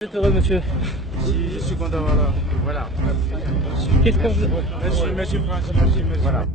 Vous êtes heureux, monsieur. Si, je suis content, voilà. Qu'est-ce que vous... Merci, Francis, merci. Voilà.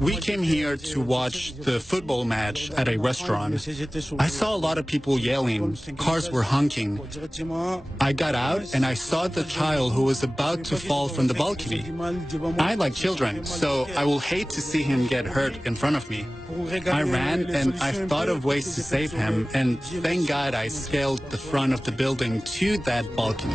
We came here to watch the football match at a restaurant. I saw a lot of people yelling. Cars were honking. I got out and I saw the child who was about to fall from the balcony. I like children, so I will hate to see him get hurt in front of me. I ran and I thought of ways to save him, and thank God I scaled the front of the building to that balcony.